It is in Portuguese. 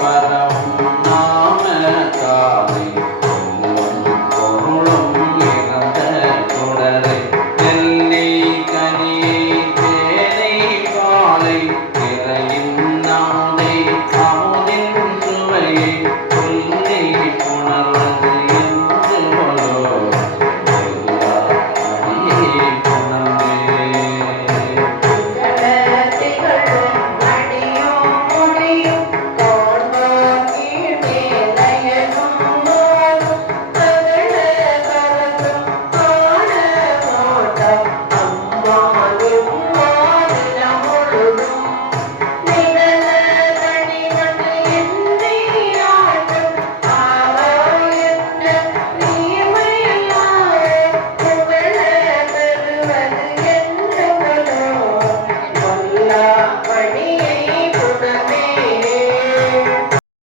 para Lord.